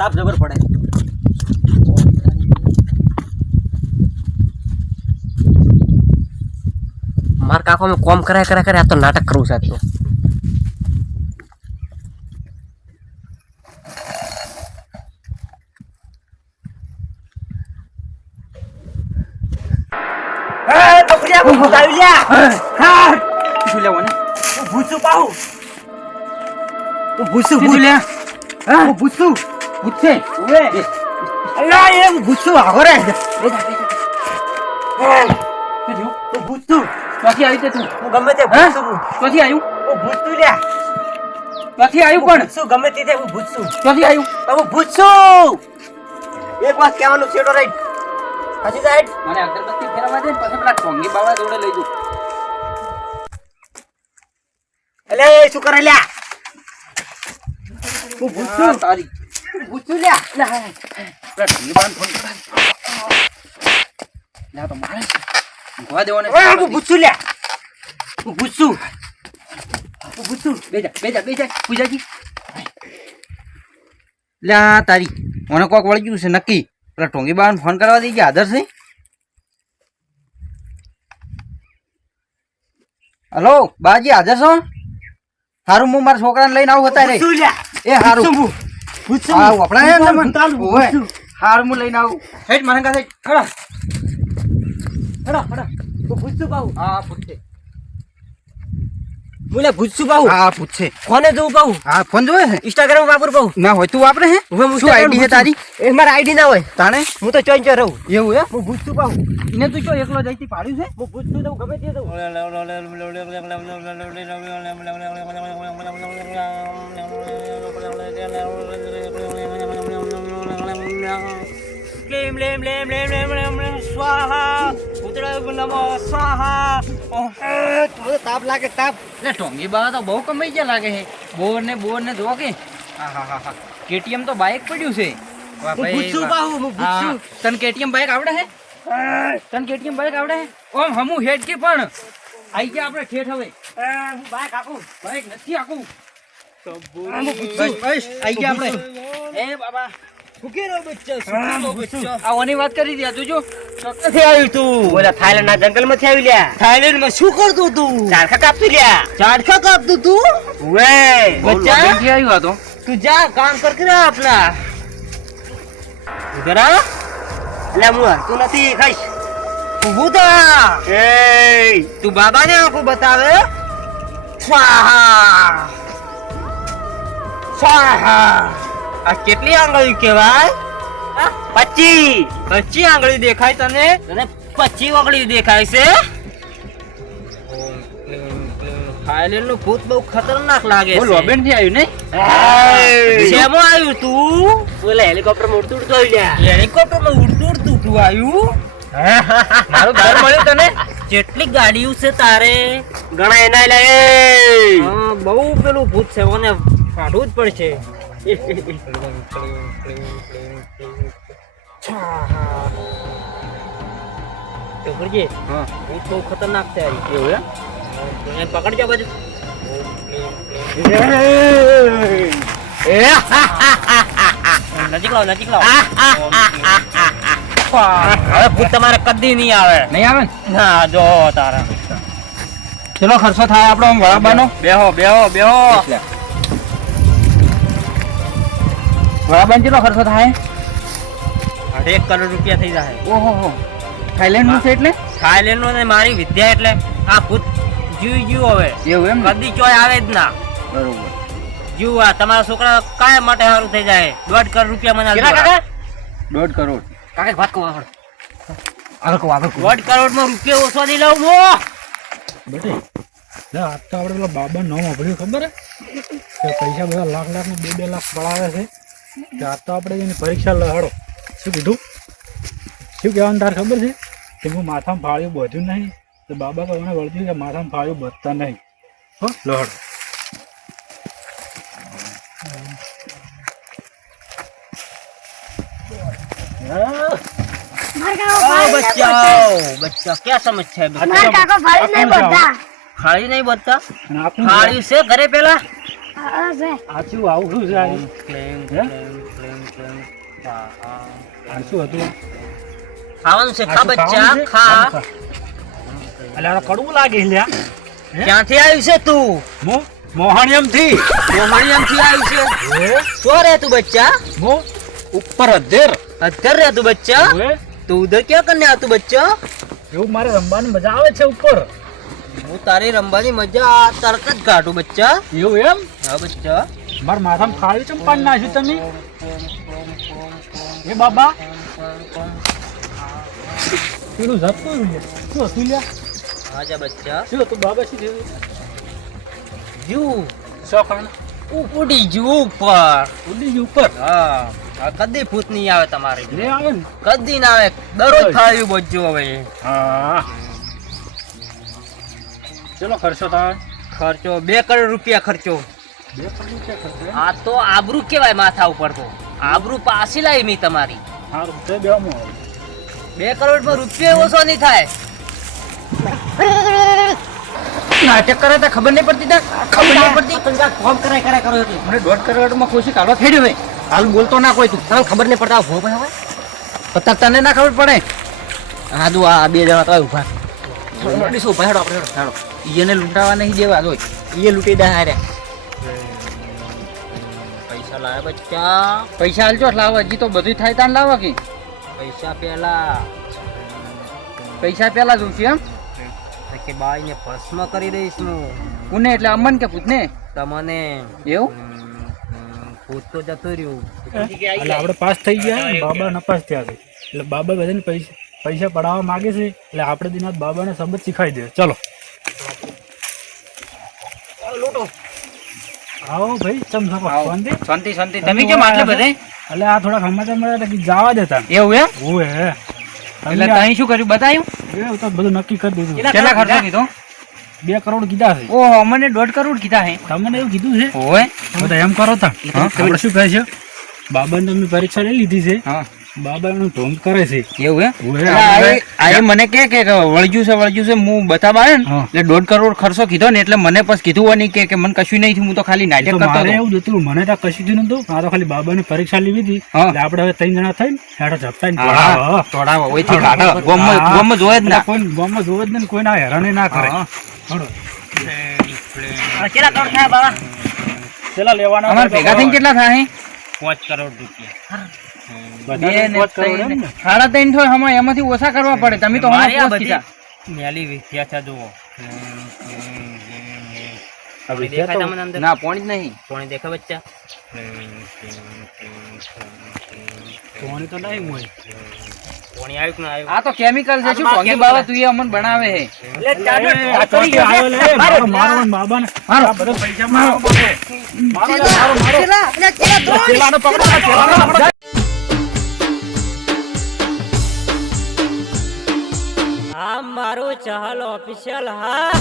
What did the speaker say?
તાપ જબર પડે. માર કાકો મેં કોમ કરાય આ તો નાટક કરું છે આજ તો. એક વાત કહેવાનું છેડો રાઈટ હજી સાઈડ મને અગરબત્તી ફેરવા દે પછી પેલા ઠોંગી બાવા જોડે લઈ જઉં. અલે શું કરે લ્યા હું ભૂસું તારી ભૂસું લ્યા પેલા ઠોંગી બાવા ફોન કર લ્યા તો મારે ગોવા દેવાનો હું ભૂસું લ્યા હું ભૂસું બેજા પૂજાજી લ્યા તારી મને કોક વળી ગયું છે નક્કી. પેલા ટોંગી બાવાને ફોન કરવા દઈ ગયા આદર છે. હલો બાજી હાજર છો? સારું હું મારા છોકરાને લઈને આવું હતા રે. એ સારું સારું હું લઈને આવું. હેઠ મને કહે ખડા પૂછશું પાઉ. હા પૂછશે બોલે પૂછશું પાઉ. હા પૂછશે ફોને જોઉં પાઉ. હા ફોન જોવે છે ઇન્સ્ટાગ્રામ વાપરું પાઉ. ના હોય તું વાપરે હે? શું આઈડી છે તારી? એ મારા આઈડી ના હોય તાણે હું તો ચોઈન રહું. એવું હે? હું પૂછતું પાઉ. એને તું ચો એકલો જઈથી પાડ્યું છે? હું પૂછતું તો ગમે તે દઉં. લેમ લેમ લેમ લેમ લેમ લેમ લેમ સ્વાહા ઉતરા નમો સ્વાહા. તું તાપ લાગે તાપ. એટલે ટોંગી બાવા તો બહુ કમાઈ ગયા લાગે છે. બોર ને જો કે હા કેટીએમ તો બાઇક પડ્યું છે. વાહ ભાઈ પૂછું બાહુ હું પૂછું તને કેટીએમ બાઇક આવડે છે? તને કેટીએમ બાઇક આવડે છે? ઓમ હમુ હેડ કે પણ આઈ ગયા આપણે ઠેઠ હવે. હું બાઇક આકું બાઇક નથી આકું બસ આઈ ગયા આપણે. એ બાબા વાત કરી દે તું જો ક્યાંથી આવ્યું તું? બોલા થાઈલેન્ડ ના જંગલ માંથી આવી લ્યા. થાઈલેન્ડ માં શું કરતું તું? ચારખા કાપતું લ્યા. ચારખા કાપતું તું? વે બચ્ચા ક્યાંથી આવ્યો તો? તું જા કામ કર કે આપલા ઉધર આ. એટલે હું હરતું નથી ખાઈશ. ઊભું થા. એ તું બાબા ને આંખો બતાવે. સ્વાહા સ્વાહા. આ કેટલી આંગળી કહેવાય? 25 આંગળી દેખાય તને? તને 25 આંગળી દેખાય છે? થાઈલેન્ડ નું ભૂત બહુ ખતરનાક લાગે છે. લોબેન થી આવ્યું ને? શેમાં આવ્યું તું? બોલે હેલિકોપ્ટર માં ઉડતું આવ્યું. હેલિકોપ્ટર માં ઉડતું તું આવ્યું? મારું ઘર મળ્યું તને? કેટલી ગાડીઓ છે તારે? ઘણા એના લાગે. બહુ પેલું ભૂત છે મને કાઢવું જ પડશે. બહુ ખતરનાક છે. પકડજો બાજુ. નજીક લાવ. હવે ભૂત તમારે કદી નહીં આવે ના. જો તારા ચલો ખર્ચો થાય આપડો વડાબાનો. બેહો વડાબાન કેટલો ખર્ચો થાય? 1 કરોડ રૂપિયા થઈ જાય. ઓહો થાઈલેન્ડ નું છે એટલે? થાઈલેન્ડ નું મારી વિદ્યા એટલે આ ભૂત જીવ હવે એવું એમ કદી ચોય આવે જ ના. બરોબર જીવ આ તમારા છોકરા કાય માટે સારું થઈ જાય. 1.5 કરોડ રૂપિયા મને 1.5 કરોડ કાકા વાત કહો આગળ 1.5 કરોડ માં રૂપિયા ઓછો નહીં લઉં હું બેટે. આજ તો આપણે પેલા બાબા નામ વાપર્યું ખબર હે? પૈસા બધા લાખ ને 2 લાખ પડાવે છે. આજ તો આપણે એની પરીક્ષા લહાડો. શું કીધું? શું કહેવાનું તાર ખબર છે? કે હું માથામાં ફાળ્યું બધું નહીં તો બાબા કહે વળતી કે માથામાં ફાળ્યું બધતા નહીં. હો લહાડો. बच्चा क्या समस्या है? फाड़ी नहीं बदता फाड़ी से घरे पेला આચું આવું શું છે આ? ક્લેમ હે? ક્લેમ ક્લેમ આ શું હતું? ખાવાનું છે ખા આચું બચ્ચા ખાવાનું છે? ખા અલા આ કડવું લાગે લ્યા. ક્યાંથી આવ્યું છે તું મોહણિયમ થી. મોહણિયમ થી આવ્યું છે શું રે તું બચ્ચા ઉપર અધેર. અધર રે તું બચ્ચા તું ઉધર ક્યાં કરને આ તું બચ્ચા એવું મારે રમવાની મજા આવે છે ઉપર. હું તારી રમવાની મજા તરત જ કાઢું બચ્ચા એવું એમ? હા બચ્ચા મારા માથામાં ખાવી ચમ પાડી નાખ્યું તમે? એ બાબા પેલું જતું શું હતું લ્યા? આજા બચ્ચા શું હતું બાબા? શું થયું? જુ શોખણ ઉડી જુ ઉપર ઉડી ગયું ઉપર. હા આ કદી ભૂત નહીં આવે તમારે લે આવે ને. કદી ના આવે દરરોજ થાળ્યું બચ્ચું હવે હા ચલો ખર્ચો તારે. ખર્ચો 2 કરોડ રૂપિયા ખર્ચો 2 કરોડ રૂપિયા ખર્ચો. આ તો આબરૂ કેવાય માથા ઉપર તો આબરૂ પાછી લાવી મી તમારી સારું તે બેવામાં 2 કરોડ માં રૂપિયા ઓછો નહીં થાય નાટક કરે તો ખબર નહીં પડતી ખબર નહીં પડતી ફોન કરાય કરો એટલે મને 1.5 કરોડમાં ખુશી કાઢવા થઈ ગયો હાલ બોલતો ના કોઈ તું તને ખબર નહીં પડતા ભો ભાઈ હવે તો તને ના ખબર પડે હા તું આ 2 જણા તો ઉભા શું ઉભા હેડો આપણે હેડો એને લૂંટાવા નહીં દેવા જોઈ એ લૂંટી દે હારે પૈસા લાવે બચ્ચા પૈસા હાલજો લાવો હજી તો બધું થાય તાન લાવો કે પૈસા પેલા જોઉં છું એમ કે બાઈને ભસ્મ કરી દઈશ હું કોને એટલે અમન કે પૂતને તમને એવું ભૂત તો જતો રહ્યું એટલે આપણે પાસ થઈ ગયા ને બાબા નપાસ થયા છે એટલે બાબા બધાને પૈસા પડાવવા માંગે છે એટલે આપણે દિનાથ બાબાને સબત શીખાઈ દે. ચલો લૂંટો આવો ભાઈ ચમ શકો શાંતિ શાંતિ શાંતિ તમે કેમ આટલે બધે એટલે આ થોડા સમાચાર મળ્યા હતા કે જવા દેતા એવું એમ ઓએ હે એટલે તઈ શું કર્યું બતાયું એ તો બધું નક્કી કરી દીધું. કેટલા ખર્ચો કીધો 2 કરોડ કીધા છે. ઓહો મને 1.5 કરોડ કીધા હે તમને એવું કીધું છે? ઓય બધા એમ કરો તા આપણે શું કહે છે બાબાને તમે પરીક્ષા લઈ લીધી છે હા બાબા એનું ઢોંગ કરે છે એવું હે ઓએ આ મને કે વળગ્યું છે હું બતાવા આવ્યો ને હા. એટલે 1.5 કરોડ ખર્ચો કીધો ને એટલે મને પછી કીધું હોય નહીં કે મને કશું નહીં થયું હું તો ખાલી નાટક કરતો મારે હતો એવું જ હતું મને તો કશું જ નતું આ તો ખાલી બાબાની પરીક્ષા લીધી હતી હા. એટલે આપણે હવે 3 જણા થઈને હેડો ઝપટાઈને હા, પડાવો. તોડાવો ઓયથી કાઢો ગોમમાં જોયે જ ના કોઈ ગામમાં જોવે જ ને કોઈ ના હેરાને ના કરે. હા. હળો. કેટલા કરોડ થાય બાબા ચેલા લેવાના અમાર ભેગા થઈને કેટલા થાય 5 કરોડ રૂપિયા બધાને 5 કરોડ એમ ને? 3.5 થાય હમણાં એમાંથી ઓછા કરવા પડે તમે તો મારી આ હમણાં બધી કીધા મેલી વિદ્યા છે જુઓ હવે દેખાય તમને અંદર ના પોણી જ નહીં કોણ દેખાય બચ્ચા પાણી તો નહીં હોય. કોણ આવ્યું કે ના આવ્યું આ તો કેમિકલ છે શું ઢોંગી બાબા તું એ અમન બનાવે હે આ ચોથી આવ્યો લે, મારો મારો બાબાને આ બધા પૈસા મારો મારો ચેલાનો પકડો ચેલાનો પકડો. આ મારું ચહલ ઓફિશિયલ હા